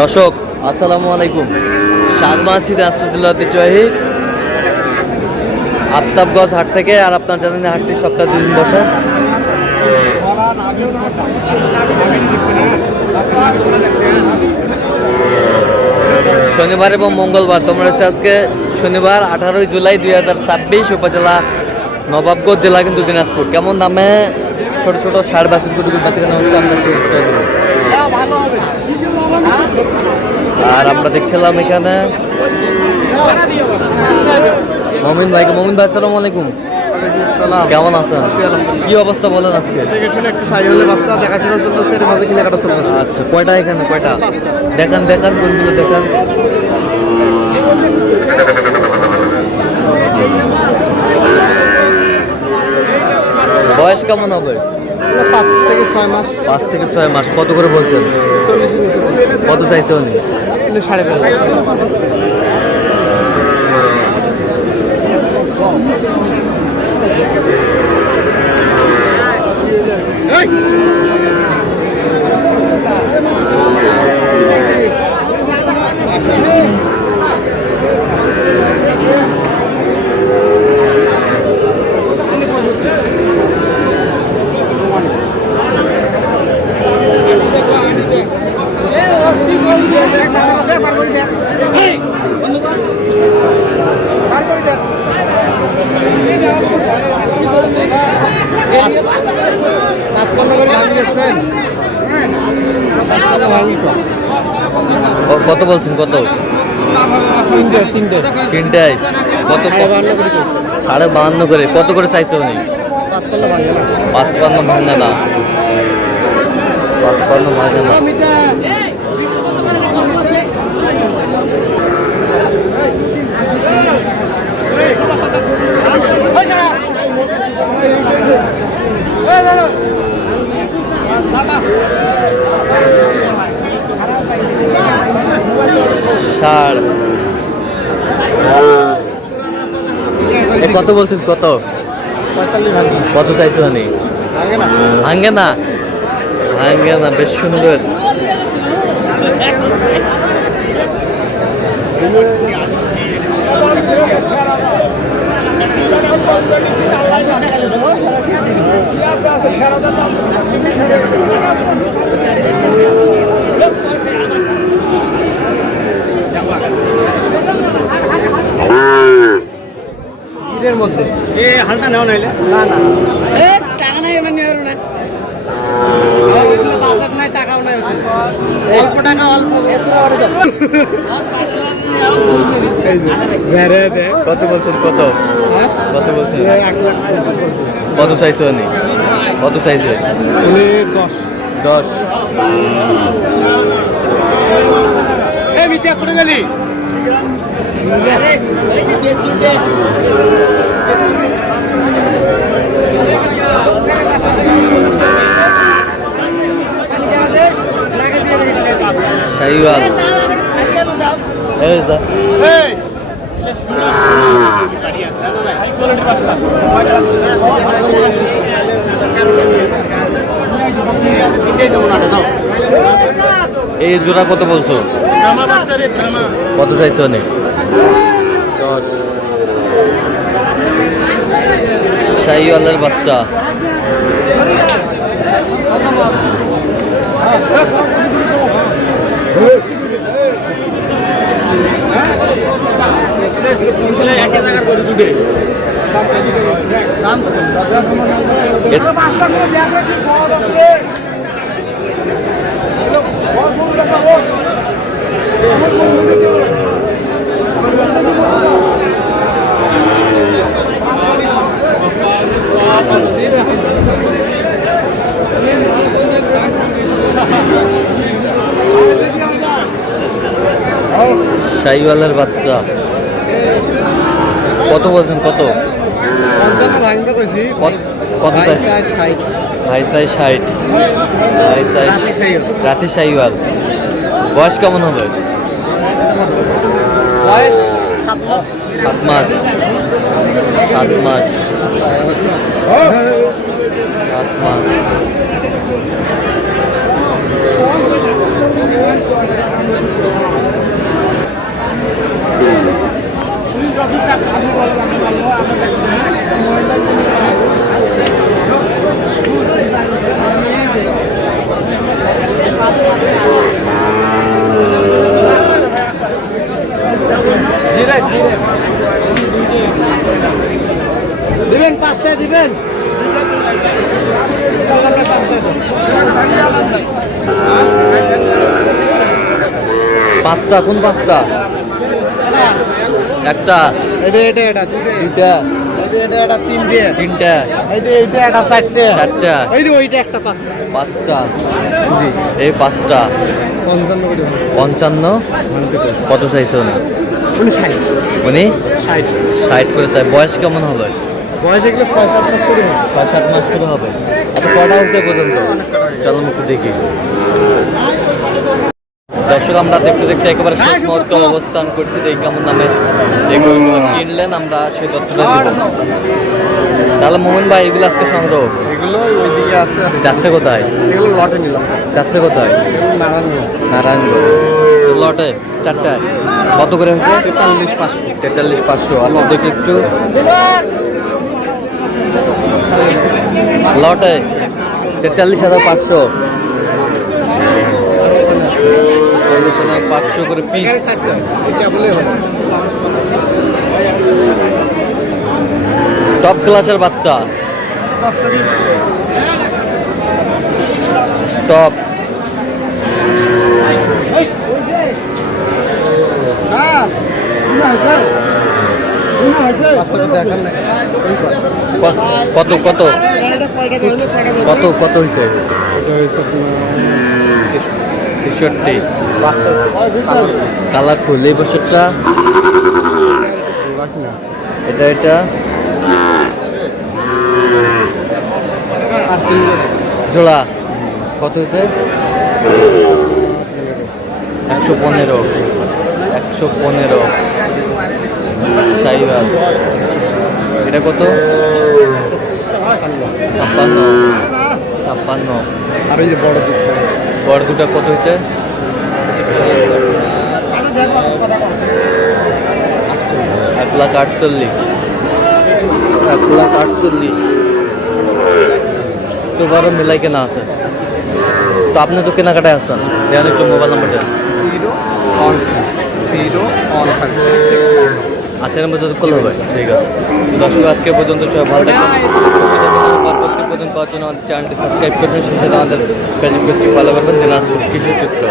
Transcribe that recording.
দর্শক আসসালামু আলাইকুম, স্বাগত আছি রাসপুতুল্লাহ ঐতিহ্যবাহী আফতাবগঞ্জ হাট থেকে। আর আপনার জানেন হাটটি সপ্তাহে 2 দিন বসে, শনিবার এবং মঙ্গলবার। তোমরা হচ্ছে আজকে শনিবার 18 জুলাই 2026, উপজেলা নবাবগঞ্জ, জেলা কিন্তু দিনাজপুর। কেমন দামে ছোট ছোট ষাঁড় বাছুর গুটুগুলো বাচ্চা কেনা হচ্ছে আমরা সেই দেবো। আর আমরা দেখছিলাম এখানে মমিন ভাইকে। মমিন ভাই আসসালামু আলাইকুম, কেমন আছেন? কি অবস্থা বলেন আজকে? আচ্ছা, কয়টা এখানে কয়টা দেখান দেখান কোনগুলো দেখান। বয়স কেমন হবে? 5 থেকে 6 মাস। 5 থেকে 6 মাস। কত করে বলছেন? কত চাইছে উনি? 5.5। কত বলছেন? কত? তিনটায় কত? 52.5 করে। কত করে চাইছে উনি? 55 ভাঙে না, 55 ভাঙে না। ষাঁড় কত বলছেন? কত? 45। কত চাইছে উনি? ভাঙ্গে না, ভাঙ্গে না। বেশ সুন্দর। এর মধ্যে হালটা নেওয়া নাইলে না না টাকা নাই, মানে না বাজার নাই, টাকাও নাই, অল্প টাকা অল্প। কত বলছেন? কত? কত বলছেন? 1 লাখ। কত চাইছে উনি? কত চাইছে উনি? 10। 10। মিথ্যা করে গেলি। শাহিওয়াল। এই জোড়া কত বলছো? কত চাইছো অনেক? 10। শাহিওয়ালের বাচ্চা। শাহিওয়ালের বাচ্চা। কত বলছেন? কত? 55 ভাঙতে কইছি। কত চাইছে? ভাই চাই 60। ভাই চাই রাতি শাহিওয়াল। বয়স কেমন হবে? বয়স 7 মাস। 7 মাস। 7 মাস। 7 মাস। পাঁচটা, কোন পাঁচটা? একটা, এটা দুটো, দুইটা, এটা তিনটে, তিনটা, এইটা এটা চারটে, চারটা, ওইটা একটা পাঁচটা। পাঁচটা। জি, এই পাঁচটা 55 করে 55। কত চাইছে উনি? 60 উনি 60 60 করে চাই। বয়স কেমন হবে? বয়স এগুলো 6-7 মাস করে হবে। 6-7 মাস করে হবে। আচ্ছা, কটা হচ্ছে পর্যন্ত? চলো একটু দেখি। দর্শক, আমরা দেখতে দেখতে একেবারে শেষ মুহূর্তে অবস্থান করছি। এই কেমন দামে এই গরুগুলো কিনলেন আমরা সেই তথ্যটা দিব। তাহলে মোমিন ভাই, এগুলো আজকে সংগ্রহ এগুলো ওইদিকে আছে, যাচ্ছে কোথায়? এগুলো লটে নিলাম, যাচ্ছে কোথায়? এগুলো নারায়ণগঞ্জ। নারায়ণগঞ্জ। তো লটে চারটায় কত করে হচ্ছে? 43,500। 43,500। আচ্ছা, দেখি একটু। লটে 43,500। 43,500 করে পিস। টপ ক্লাসের বাচ্চা, টপ। কত কত কত কত হয়েছে? 63। কালারফুল। এই বছরটা এটা এটা জোড়া কত হয়েছে? 115। 115 সাইবার। এটা কত? 56। আর ওই যে বড় দুধ, বড় দুটা কত হয়েছে? 1,48,000। 1,48,000। তো বড় মিলাই কেনা আছে। তো আপনি তো কেনাকাটায় আসছেন, দেন একটু মোবাইল নাম্বারটা। 0-1-0-1-5-6-9। আচ্ছা, নাম্বার যদি কল হবে। ঠিক আছে দর্শক, আজকে পর্যন্ত সবাই ভালো থাকবেন। পরবর্তী পর্যন্ত পাওয়ার জন্য আমাদের চ্যানেলটি সাবস্ক্রাইব করবেন, সেই সাথে আমাদের ফেসবুক পেজটি ফলো করবেন। দিনাজপুর কৃষি চিত্র।